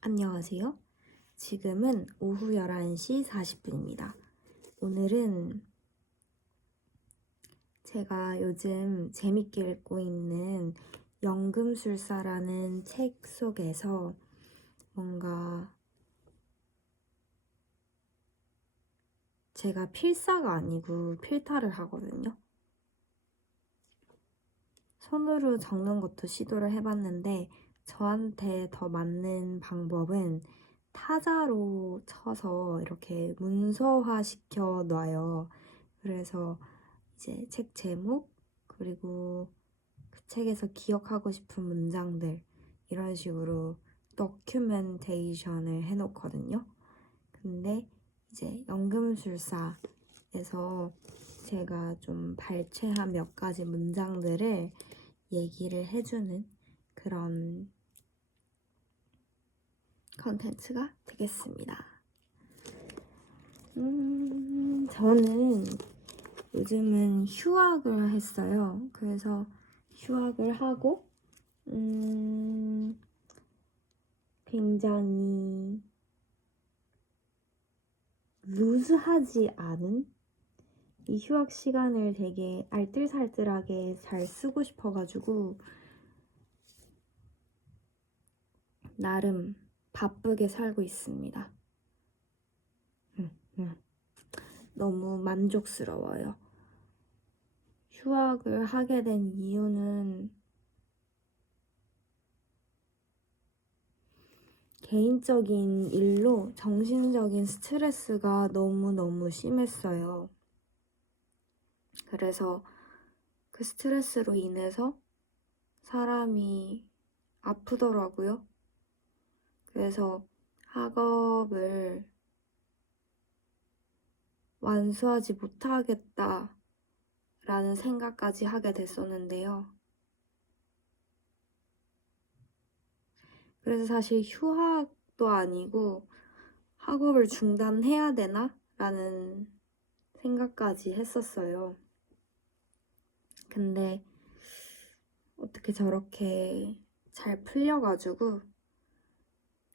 안녕하세요. 지금은 오후 11시 40분입니다. 오늘은 제가 요즘 재밌게 읽고 있는 연금술사라는 책 속에서 뭔가 제가 필사가 아니고 필타를 하거든요. 손으로 적는 것도 시도를 해봤는데 저한테 더 맞는 방법은 타자로 쳐서 이렇게 문서화 시켜 놔요. 그래서 이제 책 제목 그리고 그 책에서 기억하고 싶은 문장들 이런 식으로 더큐멘테이션을 해놓거든요. 근데 이제 연금술사에서 제가 좀 발췌한 몇 가지 문장들을 얘기를 해주는 그런 컨텐츠가 되겠습니다. 저는 요즘은 휴학을 했어요. 그래서 휴학을 하고 굉장히 루즈하지 않은 이 휴학 시간을 되게 알뜰살뜰하게 잘 쓰고 싶어가지고 나름 바쁘게 살고 있습니다. 너무 만족스러워요. 휴학을 하게 된 이유는 개인적인 일로 정신적인 스트레스가 너무너무 심했어요. 그래서 그 스트레스로 인해서 사람이 아프더라고요. 그래서 학업을 완수하지 못하겠다라는 생각까지 하게 됐었는데요. 그래서 사실 휴학도 아니고 학업을 중단해야 되나? 라는 생각까지 했었어요. 근데 어떻게 저렇게 잘 풀려가지고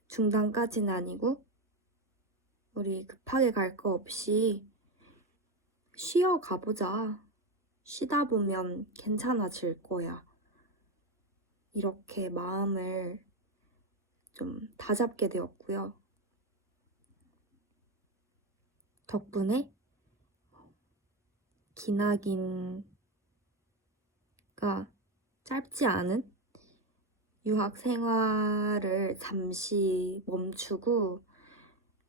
중단까지는 아니고 우리 급하게 갈 거 없이 쉬어 가보자. 쉬다 보면 괜찮아질 거야. 이렇게 마음을 좀 다잡게 되었고요. 덕분에 기나긴가 짧지 않은 유학 생활을 잠시 멈추고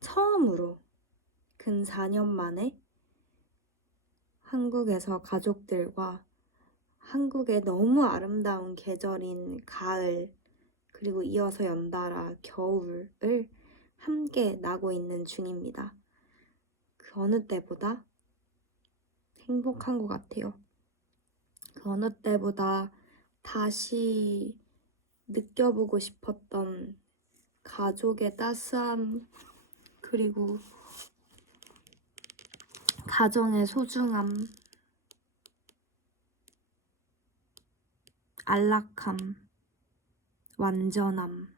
처음으로 근 4년 만에 한국에서 가족들과 한국의 너무 아름다운 계절인 가을 그리고 이어서 연달아 겨울을 함께 나고 있는 중입니다. 그 어느 때보다 행복한 것 같아요. 그 어느 때보다 다시 느껴보고 싶었던 가족의 따스함 그리고 가정의 소중함, 안락함, 완전함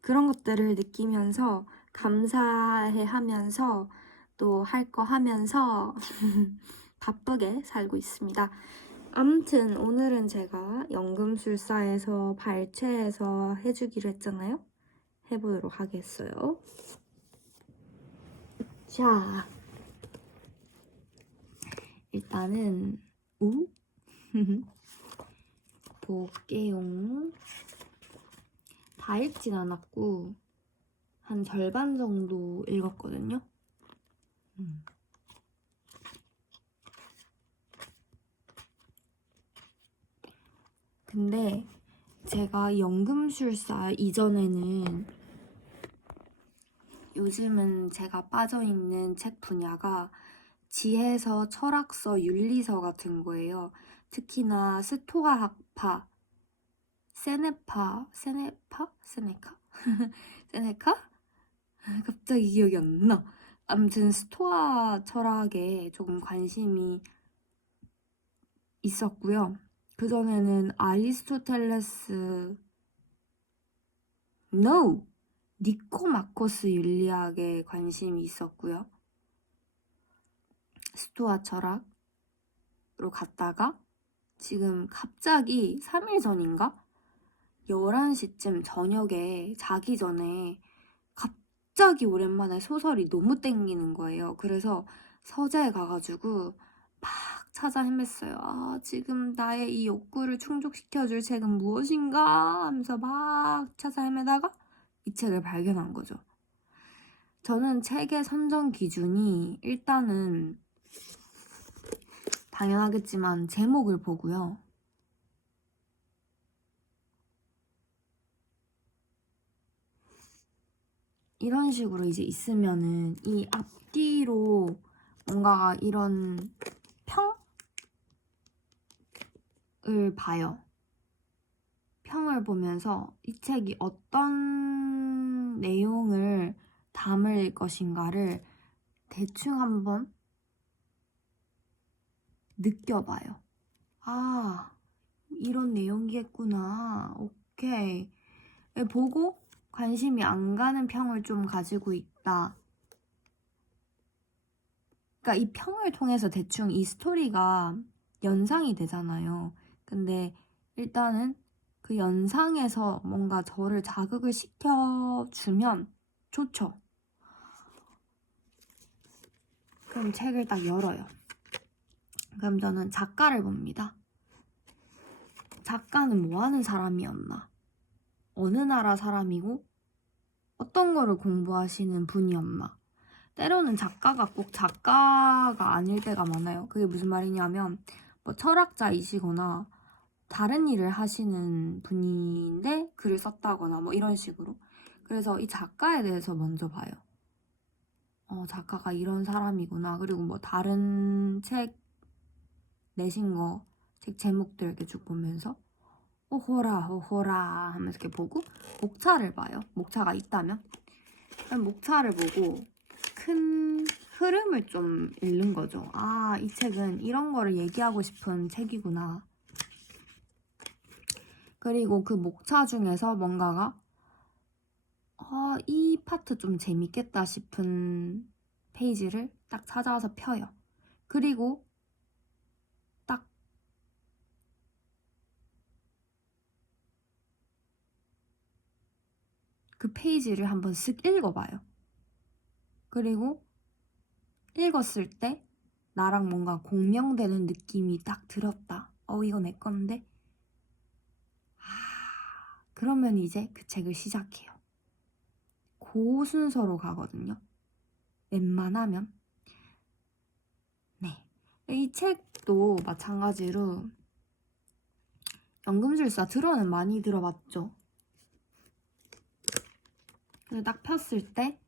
그런 것들을 느끼면서 감사해 하면서 또 할 거 하면서 바쁘게 살고 있습니다. 아무튼 오늘은 제가 연금술사에서 발췌해서 해주기로 했잖아요. 해보도록 하겠어요. 자, 일단은 볼게요. 다 읽진 않았고 한 절반 정도 읽었거든요. 근데 제가 연금술사 이전에는 요즘은 제가 빠져있는 책 분야가 지혜서, 철학서, 윤리서 같은 거예요. 특히나 스토아 학파, 세네카? 세네카? 갑자기 기억이 안 나. 아무튼 스토아 철학에 조금 관심이 있었고요. 그전에는 아리스토텔레스 No! 니코마코스 윤리학에 관심이 있었고요. 스토아 철학으로 갔다가 지금 갑자기 3일 전인가? 11시쯤 저녁에 자기 전에 갑자기 오랜만에 소설이 너무 땡기는 거예요. 그래서 서재에 가가지고 막 찾아 헤맸어요. 아, 지금 나의 이 욕구를 충족시켜줄 책은 무엇인가 하면서 막 찾아 헤매다가 이 책을 발견한 거죠. 저는 책의 선정 기준이 일단은 당연하겠지만 제목을 보고요. 이런 식으로 이제 있으면은 이 앞뒤로 뭔가 이런 평을 봐요. 평을 보면서 이 책이 어떤 내용을 담을 것인가를 대충 한번 느껴봐요. 아, 이런 내용이겠구나. 오케이. 보고 관심이 안 가는 평을 좀 가지고 있다. 그러니까 이 평을 통해서 대충 이 스토리가 연상이 되잖아요. 근데 일단은 그 연상에서 뭔가 저를 자극을 시켜주면 좋죠. 그럼 책을 딱 열어요. 그럼 저는 작가를 봅니다. 작가는 뭐 하는 사람이었나? 어느 나라 사람이고 어떤 거를 공부하시는 분이었나? 때로는 작가가 꼭 작가가 아닐 때가 많아요. 그게 무슨 말이냐면 뭐 철학자이시거나 다른 일을 하시는 분인데 글을 썼다거나 뭐 이런 식으로. 그래서 이 작가에 대해서 먼저 봐요. 작가가 이런 사람이구나. 그리고 뭐 다른 책 내신 거, 책 제목들 이렇게 쭉 보면서 오호라 오호라 하면서 이렇게 보고 목차를 봐요. 목차가 있다면. 목차를 보고 큰 흐름을 좀 읽는 거죠. 아, 이 책은 이런 거를 얘기하고 싶은 책이구나. 그리고 그 목차 중에서 뭔가가 이 파트 좀 재밌겠다 싶은 페이지를 딱 찾아와서 펴요. 그리고 딱 그 페이지를 한번 쓱 읽어봐요. 그리고 읽었을 때 나랑 뭔가 공명되는 느낌이 딱 들었다. 이거 내 건데? 그러면 이제 그 책을 시작해요. 그 순서로 가거든요. 웬만하면. 네. 이 책도 마찬가지로 연금술사 들어는 많이 들어봤죠. 근데 딱 폈을 때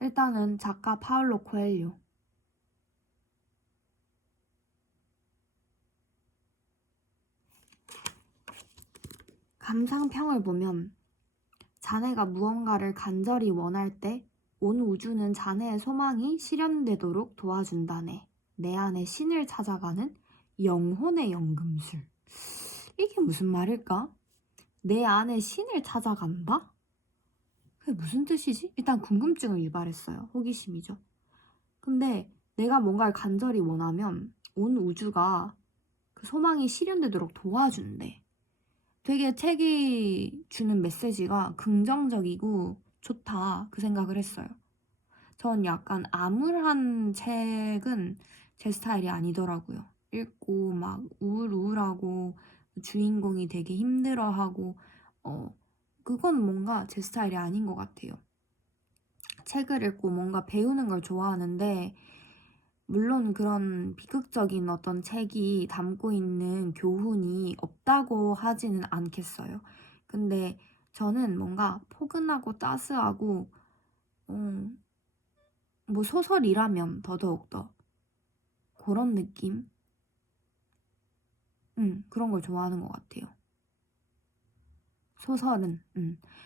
일단은 작가 파울로 코엘료. 감상평을 보면 자네가 무언가를 간절히 원할 때 온 우주는 자네의 소망이 실현되도록 도와준다네. 내 안에 신을 찾아가는 영혼의 연금술. 이게 무슨 말일까? 내 안에 신을 찾아간다? 그게 무슨 뜻이지? 일단 궁금증을 유발했어요. 호기심이죠. 근데 내가 뭔가를 간절히 원하면 온 우주가 그 소망이 실현되도록 도와준대. 되게 책이 주는 메시지가 긍정적이고 좋다 그 생각을 했어요. 전 약간 암울한 책은 제 스타일이 아니더라고요. 읽고 막 우울우울하고 주인공이 되게 힘들어하고 그건 뭔가 제 스타일이 아닌 것 같아요. 책을 읽고 뭔가 배우는 걸 좋아하는데 물론 그런 비극적인 어떤 책이 담고 있는 교훈이 없다고 하지는 않겠어요. 근데 저는 뭔가 포근하고 따스하고 뭐 소설이라면 더더욱더 그런 느낌? 그런 걸 좋아하는 것 같아요. 소설은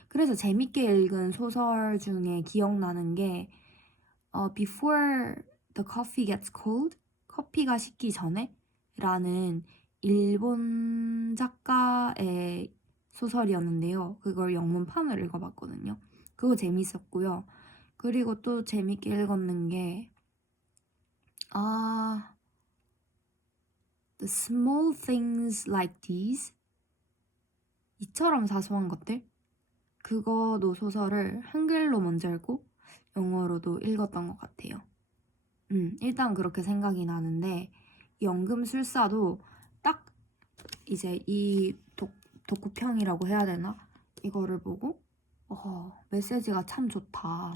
그래서 재밌게 읽은 소설 중에 기억나는 게 Before the Coffee Gets Cold, 커피가 식기 전에 라는 일본 작가의 소설이었는데요. 그걸 영문판을 읽어봤거든요. 그거 재밌었고요. 그리고 또 재밌게 읽었는 게 The Small Things Like These, 이처럼 사소한 것들, 그거도 소설을 한글로 먼저 읽고 영어로도 읽었던 것 같아요. 일단 그렇게 생각이 나는데, 이 연금술사도 딱 이제 이 독후평이라고 해야 되나? 이거를 보고 메시지가 참 좋다.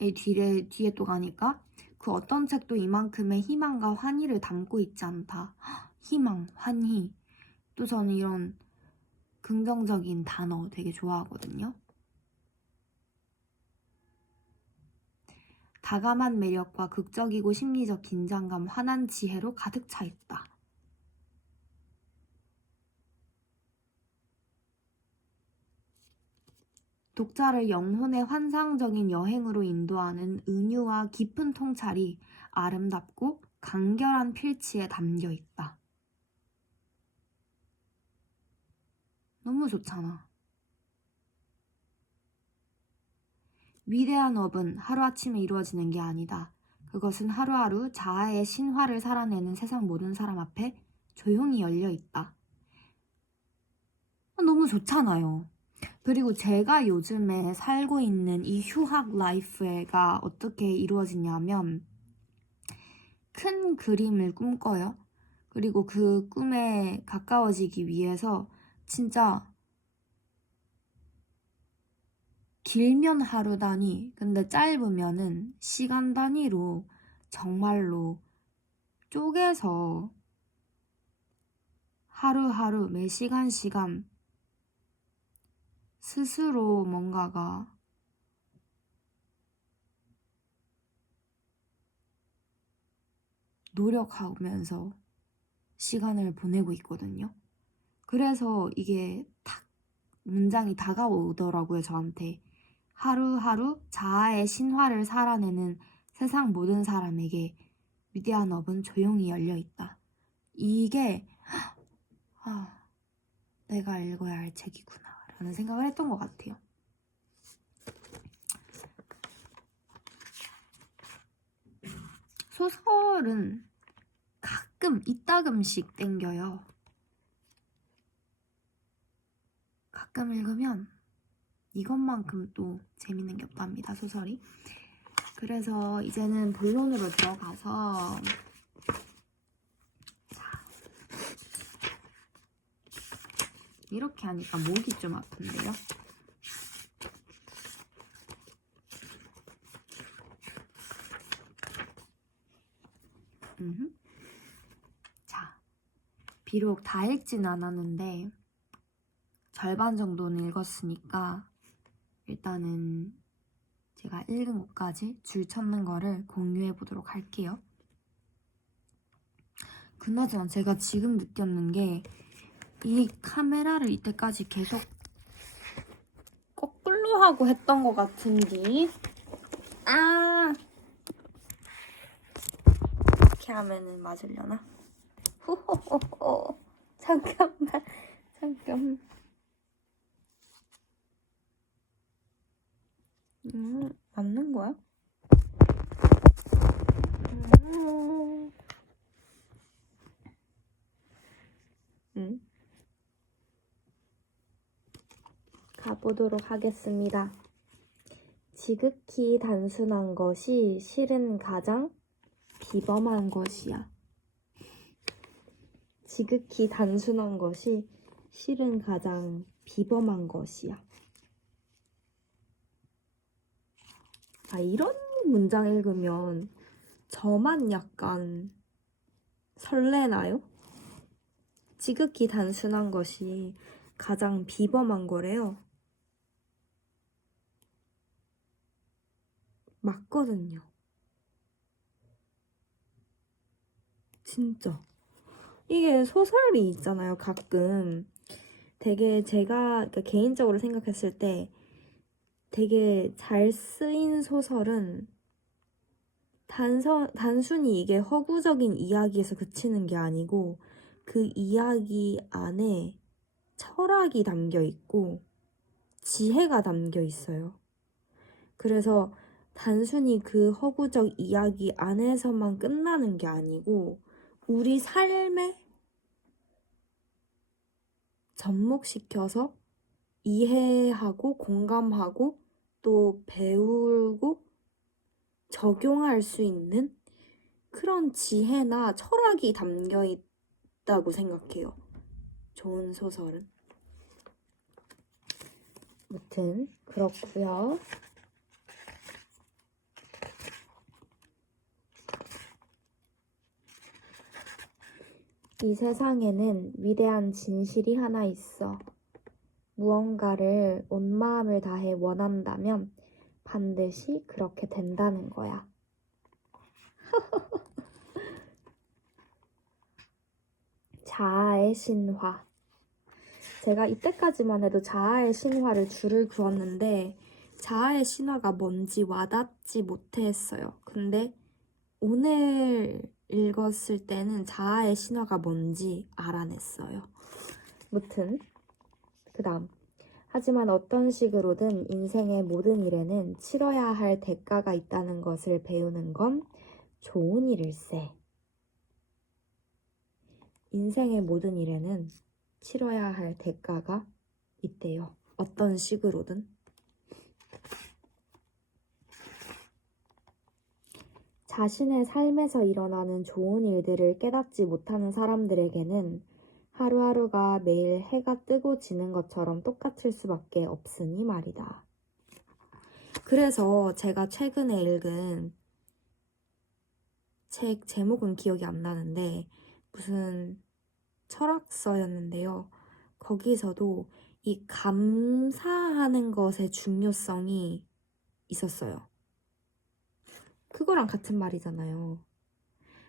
이 뒤에 또 가니까 그 어떤 책도 이만큼의 희망과 환희를 담고 있지 않다. 희망, 환희. 또 저는 이런 긍정적인 단어 되게 좋아하거든요. 다감한 매력과 극적이고 심리적 긴장감, 환한 지혜로 가득 차 있다. 독자를 영혼의 환상적인 여행으로 인도하는 은유와 깊은 통찰이 아름답고 간결한 필치에 담겨 있다. 너무 좋잖아. 위대한 업은 하루아침에 이루어지는 게 아니다. 그것은 하루하루 자아의 신화를 살아내는 세상 모든 사람 앞에 조용히 열려 있다. 너무 좋잖아요. 그리고 제가 요즘에 살고 있는 이 휴학 라이프가 어떻게 이루어지냐면, 큰 그림을 꿈꿔요. 그리고 그 꿈에 가까워지기 위해서 진짜 길면 하루 단위, 근데 짧으면은 시간 단위로 정말로 쪼개서 하루하루 매 시간 스스로 뭔가가 노력하면서 시간을 보내고 있거든요. 그래서 이게 탁 문장이 다가오더라고요, 저한테. 하루하루 자아의 신화를 살아내는 세상 모든 사람에게 위대한 업은 조용히 열려있다. 이게 내가 읽어야 할 책이구나 라는 생각을 했던 것 같아요. 소설은 가끔 이따금씩 땡겨요. 가끔 읽으면 이것만큼 또 재밌는 게 없답니다, 소설이. 그래서 이제는 본론으로 들어가서 이렇게 하니까 목이 좀 아픈데요. 자, 비록 다 읽진 않았는데 절반 정도는 읽었으니까 일단은 제가 읽은 것까지 줄 찾는 거를 공유해 보도록 할게요. 그나저나 제가 지금 느꼈는 게 이 카메라를 이때까지 계속 거꾸로 하고 했던 것 같은데 이렇게 하면은 맞으려나? 후호호호 잠깐만 맞는 거야? 가보도록 하겠습니다. 지극히 단순한 것이 실은 가장 비범한 것이야. 지극히 단순한 것이 실은 가장 비범한 것이야. 이런 문장 읽으면 저만 약간 설레나요? 지극히 단순한 것이 가장 비범한 거래요. 맞거든요. 진짜. 이게 소설이 있잖아요, 가끔. 되게 제가 개인적으로 생각했을 때 되게 잘 쓰인 소설은 단순히 이게 허구적인 이야기에서 그치는 게 아니고 그 이야기 안에 철학이 담겨 있고 지혜가 담겨 있어요. 그래서 단순히 그 허구적 이야기 안에서만 끝나는 게 아니고 우리 삶에 접목시켜서 이해하고 공감하고 또 배우고 적용할 수 있는 그런 지혜나 철학이 담겨 있다고 생각해요. 좋은 소설은. 아무튼 그렇고요. 이 세상에는 위대한 진실이 하나 있어. 무언가를 온 마음을 다해 원한다면 반드시 그렇게 된다는 거야. 자아의 신화. 제가 이때까지만 해도 자아의 신화를 줄을 그었는데 자아의 신화가 뭔지 와닿지 못했어요. 근데 오늘 읽었을 때는 자아의 신화가 뭔지 알아냈어요. 무튼 그 다음. 하지만 어떤 식으로든 인생의 모든 일에는 치러야 할 대가가 있다는 것을 배우는 건 좋은 일일세. 인생의 모든 일에는 치러야 할 대가가 있대요. 어떤 식으로든. 자신의 삶에서 일어나는 좋은 일들을 깨닫지 못하는 사람들에게는 하루하루가 매일 해가 뜨고 지는 것처럼 똑같을 수밖에 없으니 말이다. 그래서 제가 최근에 읽은 책 제목은 기억이 안 나는데 무슨 철학서였는데요. 거기서도 이 감사하는 것의 중요성이 있었어요. 그거랑 같은 말이잖아요.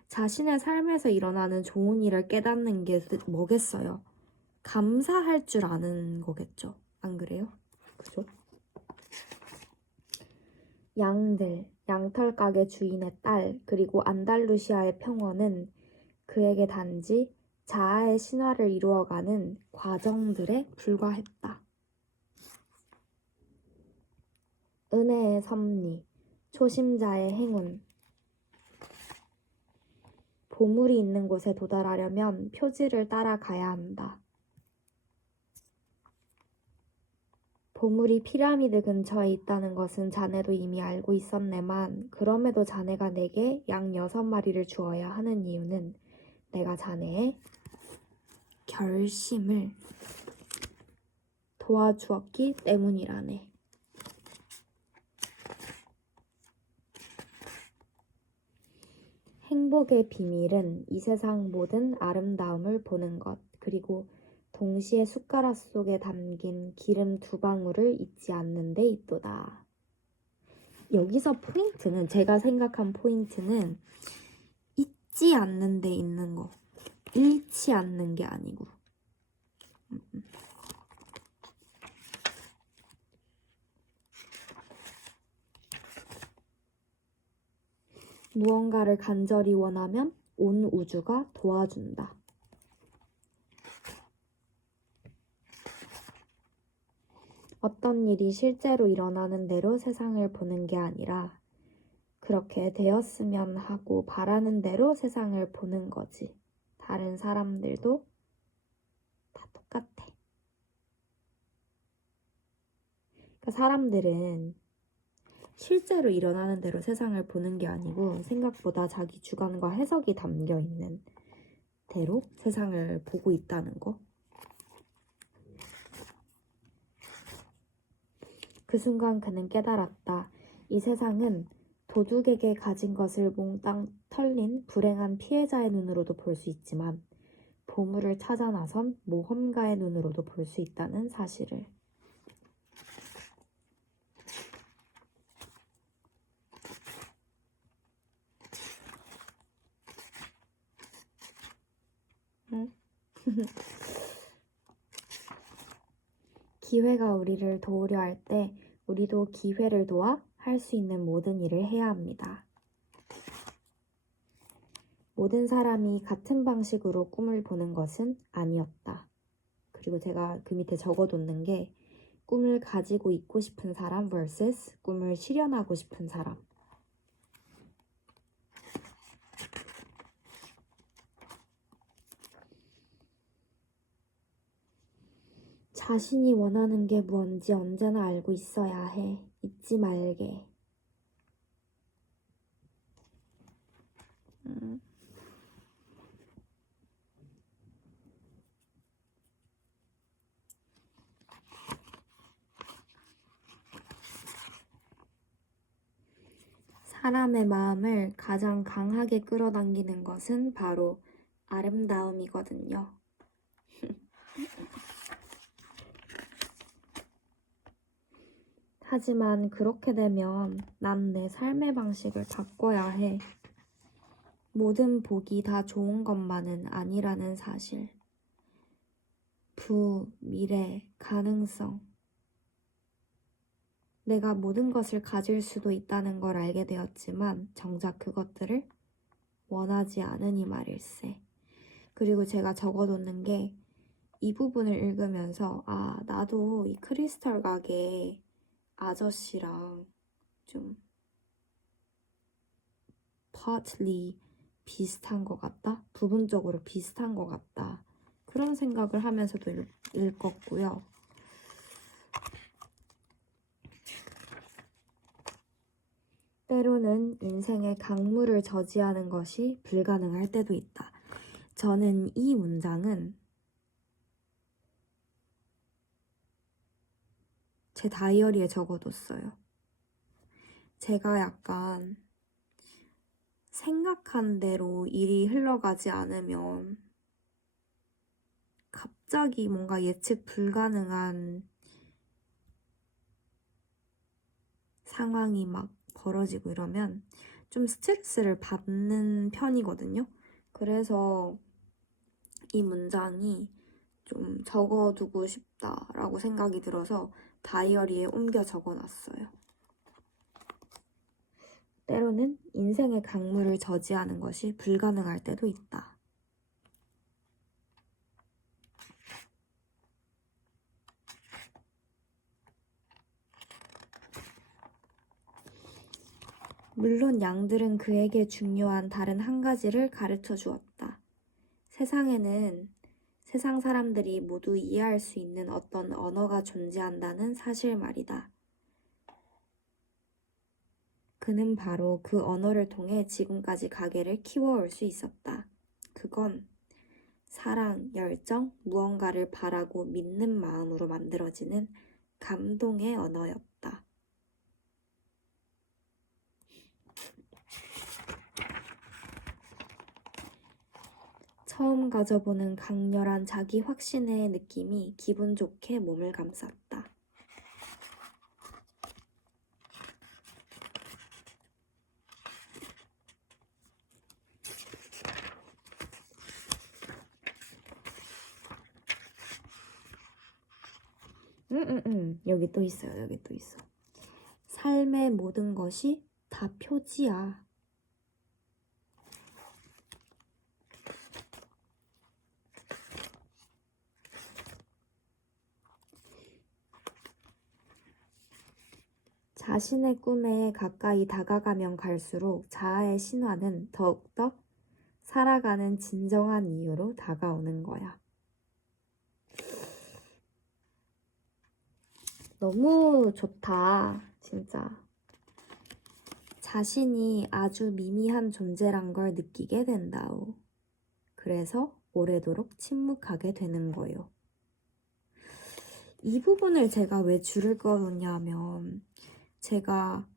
자신의 삶에서 일어나는 좋은 일을 깨닫는 게 뭐겠어요? 감사할 줄 아는 거겠죠. 안 그래요? 그죠? 양들, 양털 가게 주인의 딸, 그리고 안달루시아의 평원은 그에게 단지 자아의 신화를 이루어가는 과정들에 불과했다. 은혜의 섭리, 초심자의 행운. 보물이 있는 곳에 도달하려면 표지를 따라가야 한다. 보물이 피라미드 근처에 있다는 것은 자네도 이미 알고 있었네만 그럼에도 자네가 내게 양 6마리를 주어야 하는 이유는 내가 자네의 결심을 도와주었기 때문이라네. 행복의 비밀은 이 세상 모든 아름다움을 보는 것, 그리고 동시에 숟가락 속에 담긴 기름 2방울을 잊지 않는 데 있도다. 여기서 포인트는, 제가 생각한 포인트는 잊지 않는 데 있는 거. 잃지 않는 게 아니고. 무언가를 간절히 원하면 온 우주가 도와준다. 어떤 일이 실제로 일어나는 대로 세상을 보는 게 아니라 그렇게 되었으면 하고 바라는 대로 세상을 보는 거지. 다른 사람들도 다 똑같아. 그러니까 사람들은 실제로 일어나는 대로 세상을 보는 게 아니고 생각보다 자기 주관과 해석이 담겨 있는 대로 세상을 보고 있다는 거. 그 순간 그는 깨달았다. 이 세상은 도둑에게 가진 것을 몽땅 털린 불행한 피해자의 눈으로도 볼 수 있지만 보물을 찾아 나선 모험가의 눈으로도 볼 수 있다는 사실을. 응? 기회가 우리를 도우려 할 때 우리도 기회를 도와 할 수 있는 모든 일을 해야 합니다. 모든 사람이 같은 방식으로 꿈을 보는 것은 아니었다. 그리고 제가 그 밑에 적어놓는 게 꿈을 가지고 있고 싶은 사람 vs 꿈을 실현하고 싶은 사람. 자신이 원하는 게 뭔지 언제나 알고 있어야 해. 잊지 말게. 사람의 마음을 가장 강하게 끌어당기는 것은 바로 아름다움이거든요. 하지만 그렇게 되면 난 내 삶의 방식을 바꿔야 해. 모든 복이 다 좋은 것만은 아니라는 사실. 미래, 가능성. 내가 모든 것을 가질 수도 있다는 걸 알게 되었지만 정작 그것들을 원하지 않으니 말일세. 그리고 제가 적어놓는 게 이 부분을 읽으면서 나도 이 크리스탈 가게 아저씨랑 좀 partly 비슷한 것 같다? 부분적으로 비슷한 것 같다. 그런 생각을 하면서도 읽었고요. 때로는 인생의 강물을 저지하는 것이 불가능할 때도 있다. 저는 이 문장은 제 다이어리에 적어뒀어요. 제가 약간 생각한 대로 일이 흘러가지 않으면 갑자기 뭔가 예측 불가능한 상황이 막 벌어지고 이러면 좀 스트레스를 받는 편이거든요. 그래서 이 문장이 좀 적어두고 싶다라고 생각이 들어서 다이어리에 옮겨 적어놨어요. 때로는 인생의 강물을 저지하는 것이 불가능할 때도 있다. 물론 양들은 그에게 중요한 다른 한 가지를 가르쳐 주었다. 세상에는 세상 사람들이 모두 이해할 수 있는 어떤 언어가 존재한다는 사실 말이다. 그는 바로 그 언어를 통해 지금까지 가게를 키워올 수 있었다. 그건 사랑, 열정, 무언가를 바라고 믿는 마음으로 만들어지는 감동의 언어였다. 처음 가져보는 강렬한 자기 확신의 느낌이 기분 좋게 몸을 감쌌다. 여기 또 있어요. 여기 또 있어. 삶의 모든 것이 다 표지야. 자신의 꿈에 가까이 다가가면 갈수록 자아의 신화는 더욱더 살아가는 진정한 이유로 다가오는 거야. 너무 좋다, 진짜. 자신이 아주 미미한 존재란 걸 느끼게 된다오. 그래서 오래도록 침묵하게 되는 거요. 이 부분을 제가 왜 줄을 꺼놓냐면 제가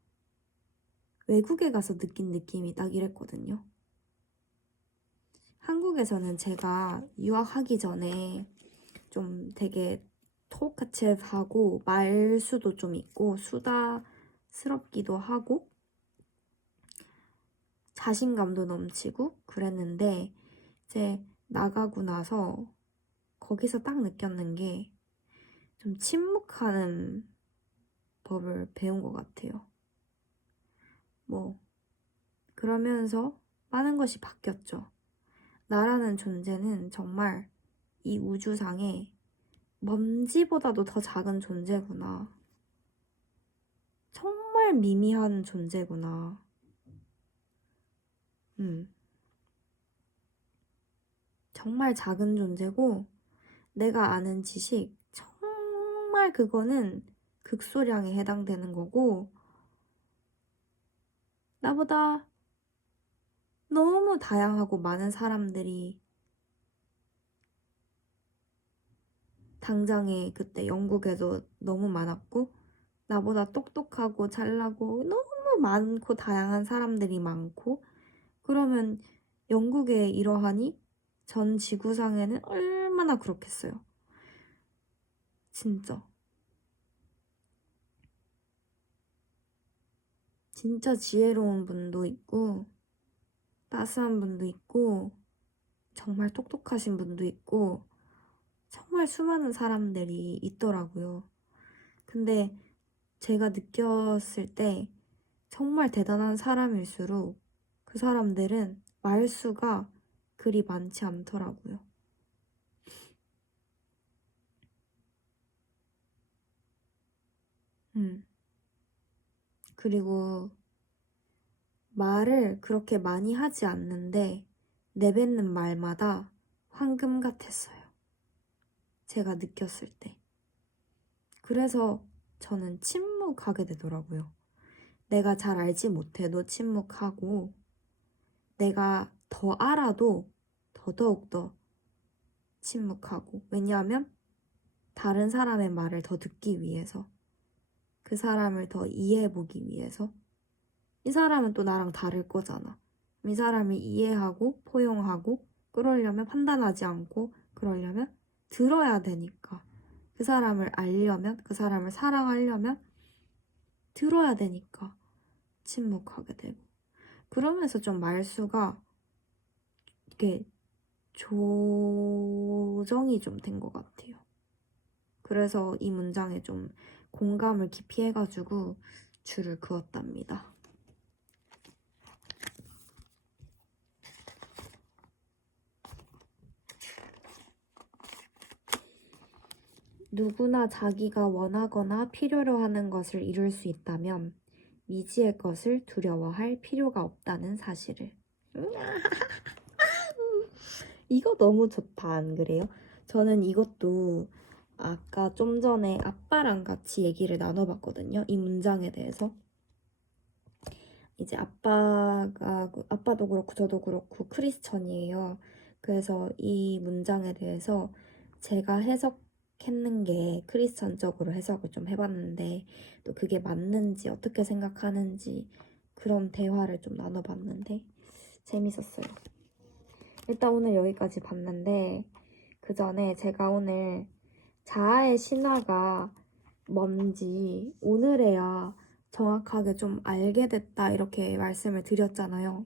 외국에 가서 느낀 느낌이 딱 이랬거든요. 한국에서는 제가 유학하기 전에 좀 되게 talkative하고 말수도 좀 있고 수다스럽기도 하고 자신감도 넘치고 그랬는데 이제 나가고 나서 거기서 딱 느꼈는 게 좀 침묵하는 법을 배운 것 같아요. 그러면서 많은 것이 바뀌었죠. 나라는 존재는 정말 이 우주상에 먼지보다도 더 작은 존재구나. 정말 미미한 존재구나. 정말 작은 존재고, 내가 아는 지식, 정말 그거는 극소량에 해당되는 거고, 나보다 너무 다양하고 많은 사람들이 당장에 그때 영국에도 너무 많았고, 나보다 똑똑하고 잘나고 너무 많고 다양한 사람들이 많고, 그러면 영국에 이러하니 전 지구상에는 얼마나 그렇겠어요. 진짜 지혜로운 분도 있고, 따스한 분도 있고, 정말 똑똑하신 분도 있고, 정말 수많은 사람들이 있더라고요. 근데 제가 느꼈을 때 정말 대단한 사람일수록 그 사람들은 말수가 그리 많지 않더라고요. 그리고 말을 그렇게 많이 하지 않는데 내뱉는 말마다 황금 같았어요. 제가 느꼈을 때. 그래서 저는 침묵하게 되더라고요. 내가 잘 알지 못해도 침묵하고, 내가 더 알아도 더더욱더 침묵하고. 왜냐하면 다른 사람의 말을 더 듣기 위해서, 그 사람을 더 이해해보기 위해서. 이 사람은 또 나랑 다를 거잖아. 이 사람을 이해하고 포용하고 그러려면, 판단하지 않고 그러려면 들어야 되니까. 그 사람을 알려면, 그 사람을 사랑하려면 들어야 되니까 침묵하게 되고. 그러면서 좀 말수가 이게 조정이 좀 된 것 같아요. 그래서 이 문장에 좀 공감을 깊이 해가지고 줄을 그었답니다. 누구나 자기가 원하거나 필요로 하는 것을 이룰 수 있다면 미지의 것을 두려워할 필요가 없다는 사실을. 이거 너무 좋다, 안 그래요? 저는 이것도 아까 좀 전에 아빠랑 같이 얘기를 나눠봤거든요. 이 문장에 대해서. 이제 아빠도 그렇고 저도 그렇고 크리스천이에요. 그래서 이 문장에 대해서 제가 해석했는 게 크리스천적으로 해석을 좀 해봤는데, 또 그게 맞는지 어떻게 생각하는지 그런 대화를 좀 나눠봤는데 재밌었어요. 일단 오늘 여기까지 봤는데, 그 전에 제가 오늘 자아의 신화가 뭔지 오늘에야 정확하게 좀 알게 됐다 이렇게 말씀을 드렸잖아요.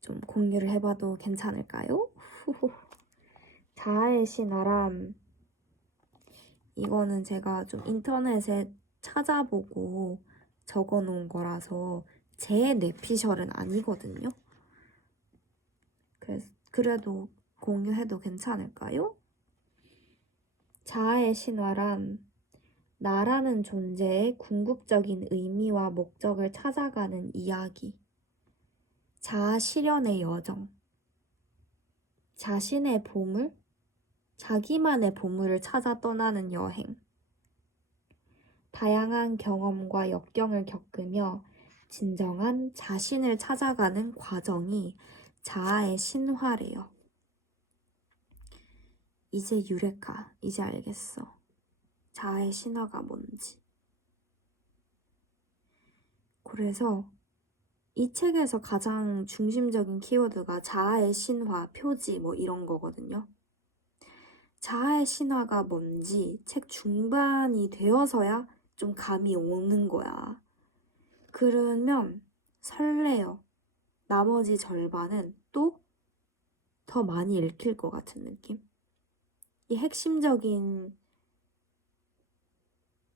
좀 공유를 해봐도 괜찮을까요? 자아의 신화란, 이거는 제가 좀 인터넷에 찾아보고 적어놓은 거라서 제 뇌피셜은 아니거든요. 그래도 공유해도 괜찮을까요? 자아의 신화란, 나라는 존재의 궁극적인 의미와 목적을 찾아가는 이야기, 자아 실현의 여정, 자신의 보물, 자기만의 보물을 찾아 떠나는 여행, 다양한 경험과 역경을 겪으며 진정한 자신을 찾아가는 과정이 자아의 신화래요. 이제 유레카, 이제 알겠어. 자아의 신화가 뭔지. 그래서 이 책에서 가장 중심적인 키워드가 자아의 신화, 표지 뭐 이런 거거든요. 자아의 신화가 뭔지 책 중반이 되어서야 좀 감이 오는 거야. 그러면 설레요. 나머지 절반은 또 더 많이 읽힐 것 같은 느낌? 이 핵심적인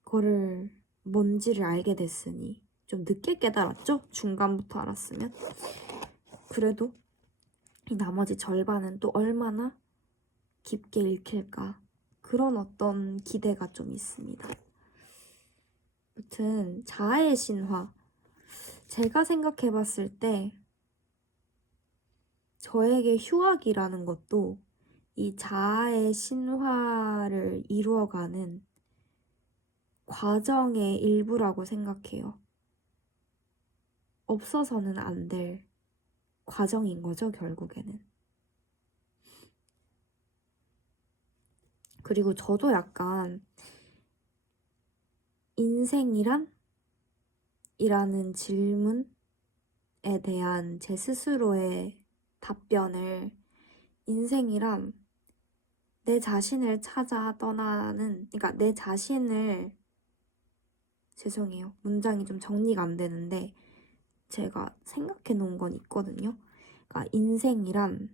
거를 뭔지를 알게 됐으니, 좀 늦게 깨달았죠? 중간부터 알았으면. 그래도 이 나머지 절반은 또 얼마나 깊게 읽힐까 그런 어떤 기대가 좀 있습니다. 아무튼 자아의 신화, 제가 생각해봤을 때 저에게 휴학이라는 것도 이 자아의 신화를 이루어가는 과정의 일부라고 생각해요. 없어서는 안 될 과정인 거죠, 결국에는. 그리고 저도 약간 인생이란? 이라는 질문에 대한 제 스스로의 답변을 인생이란 내 자신을 찾아 떠나는, 그러니까 내 자신을, 죄송해요. 문장이 좀 정리가 안 되는데 제가 생각해 놓은 건 있거든요. 그러니까 인생이란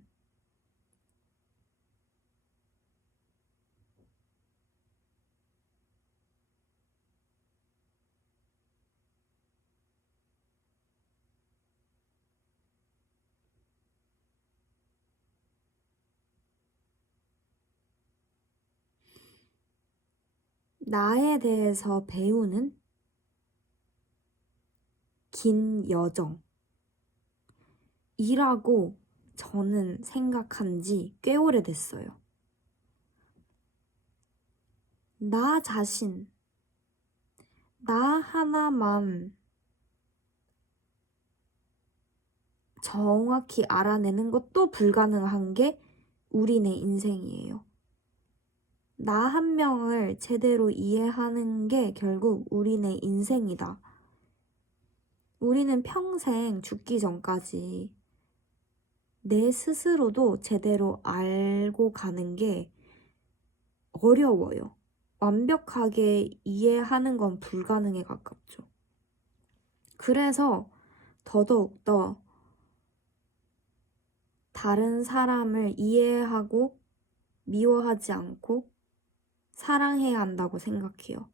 나에 대해서 배우는 긴 여정이라고 저는 생각한 지 꽤 오래됐어요. 나 자신, 나 하나만 정확히 알아내는 것도 불가능한 게 우리네 인생이에요. 나 한 명을 제대로 이해하는 게 결국 우리네 인생이다. 우리는 평생 죽기 전까지 내 스스로도 제대로 알고 가는 게 어려워요. 완벽하게 이해하는 건 불가능에 가깝죠. 그래서 더더욱더 다른 사람을 이해하고 미워하지 않고 사랑해야 한다고 생각해요.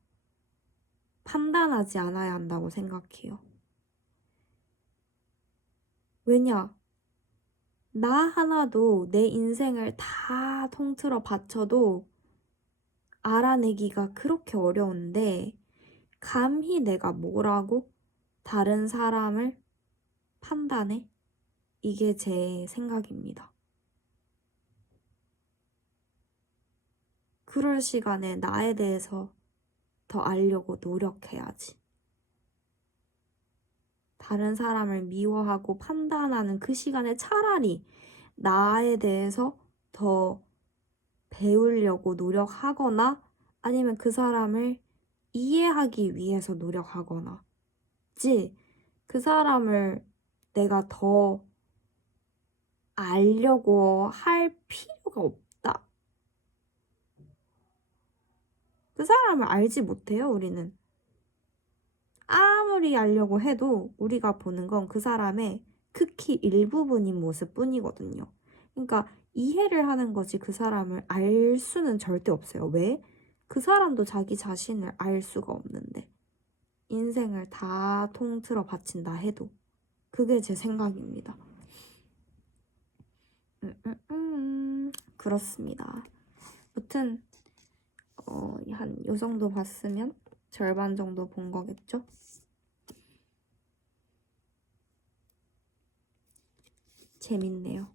판단하지 않아야 한다고 생각해요. 왜냐? 나 하나도 내 인생을 다 통틀어 바쳐도 알아내기가 그렇게 어려운데 감히 내가 뭐라고 다른 사람을 판단해? 이게 제 생각입니다. 그럴 시간에 나에 대해서 더 알려고 노력해야지. 다른 사람을 미워하고 판단하는 그 시간에 차라리 나에 대해서 더 배우려고 노력하거나 아니면 그 사람을 이해하기 위해서 노력하거나 그 사람을 내가 더 알려고 할 필요가 없다. 그 사람을 알지 못해요, 우리는. 아무리 알려고 해도 우리가 보는 건 그 사람의 극히 일부분인 모습뿐이거든요. 그러니까 이해를 하는 거지 그 사람을 알 수는 절대 없어요. 왜? 그 사람도 자기 자신을 알 수가 없는데. 인생을 다 통틀어 바친다 해도. 그게 제 생각입니다. 그렇습니다. 아무튼 한 요 정도 봤으면 절반 정도 본 거겠죠? 재밌네요.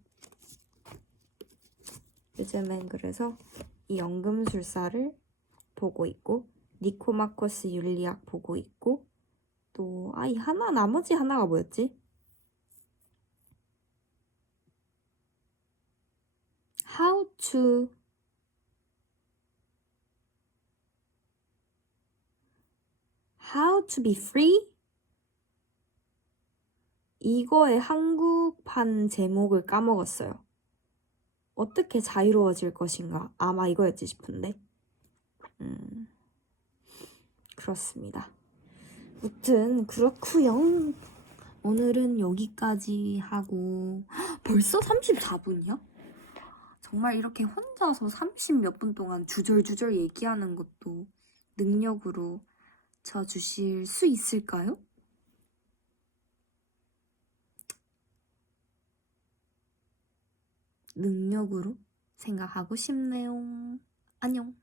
요즘엔 그래서 이 연금술사를 보고 있고 니코마코스 윤리학 보고 있고 또 이 나머지 하나가 뭐였지? How to be free? 이거의 한국판 제목을 까먹었어요. 어떻게 자유로워질 것인가? 아마 이거였지 싶은데. 그렇습니다. 아무튼 그렇구요. 오늘은 여기까지 하고 벌써 34분이야? 정말 이렇게 혼자서 30 몇 분 동안 주절주절 얘기하는 것도 능력으로 쳐주실 수 있을까요? 능력으로? 생각하고 싶네요. 안녕.